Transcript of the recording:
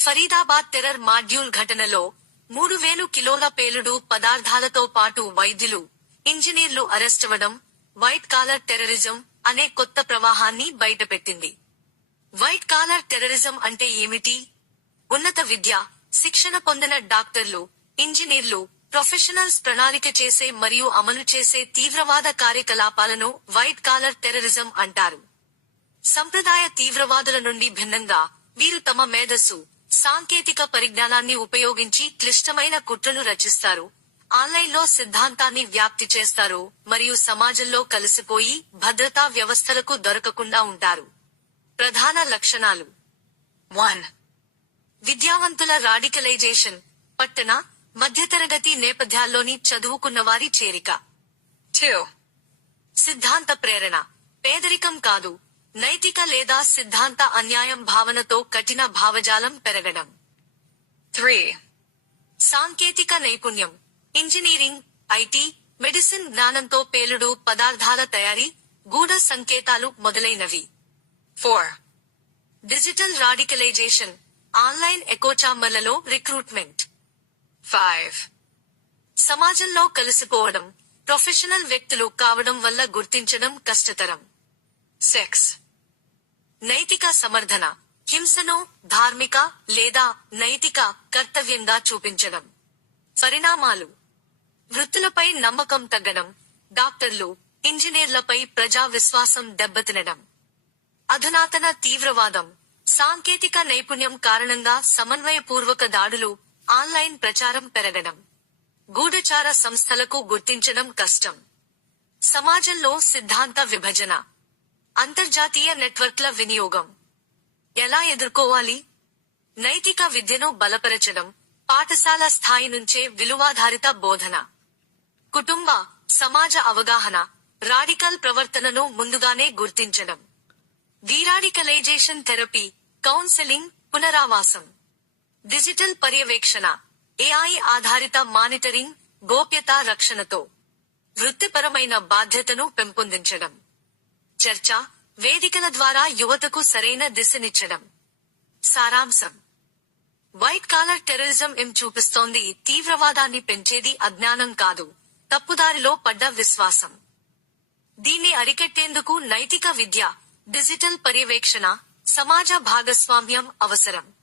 Faridabad terror module ఘటనలో మూడు వేలు కిలోల పేలుడు పదార్థాలతో పాటు వైద్యులు ఇంజనీర్లు అరెస్టవడం వైట్ కాలర్ టెర్రరిజం అనే కొత్త ప్రవాహాన్ని బయటపెట్టింది. వైట్ కాలర్ టెర్రరిజం అంటే ఏమిటి? ఉన్నత విద్య శిక్షణ పొందిన డాక్టర్లు ఇంజనీర్లు ప్రొఫెషనల్స్ ప్రణాళిక చేసే మరియు అమలు చేసే తీవ్రవాద కార్యకలాపాలను వైట్ కాలర్ టెర్రరిజం అంటారు. సంప్రదాయ తీవ్రవాదుల నుండి భిన్నంగా వీరు తమ మేధస్సు సాంకేతిక పరిజ్ఞానాన్ని ఉపయోగించి క్లిష్టమైన కుట్రలు రచిస్తారు. ఆన్లైన్లో సిద్ధాంతాన్ని వ్యాప్తి చేస్తారు మరియు సమాజంలో కలిసిపోయి భద్రతా వ్యవస్థలకు దొరకకుండా ఉంటారు. ప్రధాన లక్షణాలు. వన్. విద్యావంతుల రాడికలైజేషన్ పట్టణ మధ్యతరగతి నేపథ్యాల్లోని చదువుకున్నవారి చేరిక. 2. సిద్ధాంత ప్రేరణ. పేదరికం కాదు నైతిక లేదా సిద్ధాంత అన్యాయం భావనతో కఠిన భావజాలం పెరగడం. త్రీ. సాంకేతిక నైపుణ్యం. ఇంజనీరింగ్ ఐటీ మెడిసిన్ జ్ఞానంతో పేలుడు పదార్థాల తయారీ గూఢ సంకేతాలు మొదలైనవి. ఫోర్. Digital radicalisation. ఆన్లైన్ ఎకోచాంబర్లలో రిక్రూట్మెంట్. ఫైవ్. సమాజంలో కలిసిపోవడం. ప్రొఫెషనల్ వ్యక్తులు కావడం వల్ల గుర్తించడం కష్టతరం. సెక్స్. నైతిక సమర్థన హింసను ధార్మిక లేదా నైతిక కర్తవ్యంగా చూపించడం. పరిణామాలు. వృత్తులపై నమ్మకం తగ్గడం డాక్టర్లు ఇంజనీర్లపై ప్రజా విశ్వాసం దెబ్బతినడం. అధునాతన తీవ్రవాదం సాంకేతిక నైపుణ్యం కారణంగా సమన్వయపూర్వక దాడులు ఆన్లైన్ ప్రచారం పెరగడం. గూఢచార సంస్థలకు గుర్తించడం కష్టం. సమాజంలో సిద్ధాంత విభజన. అంతర్జాతీయ నెట్వర్క్ల వినియోగం. ఎలా ఎదుర్కోవాలి? నైతిక విద్యను బలపరచడం పాఠశాల స్థాయి నుంచే విలువాధారిత బోధన. కుటుంబ సమాజ అవగాహన రాడికల్ ప్రవర్తనను ముందుగానే గుర్తించడం. డీరాడికలైజేషన్ థెరపీ కౌన్సెలింగ్ పునరావాసం. డిజిటల్ పర్యవేక్షణ ఏఐ ఆధారిత మానిటరింగ్ గోప్యతా రక్షణతో. వృత్తిపరమైన బాధ్యతను పెంపొందించడం. చర్చ వేదికల ద్వారా యువతకు సరైన దిశనిచ్చడం. సారాంశం. వైట్ కాలర్ టెర్రరిజం ఏం చూపిస్తోంది? తీవ్రవాదాన్ని పెంచేది అజ్ఞానం కాదు. తప్పుదారిలో పడ్డ విశ్వాసం. దీన్ని అరికట్టేందుకు నైతిక విద్య డిజిటల్ పర్యవేక్షణ సమాజ భాగస్వామ్యం అవసరం.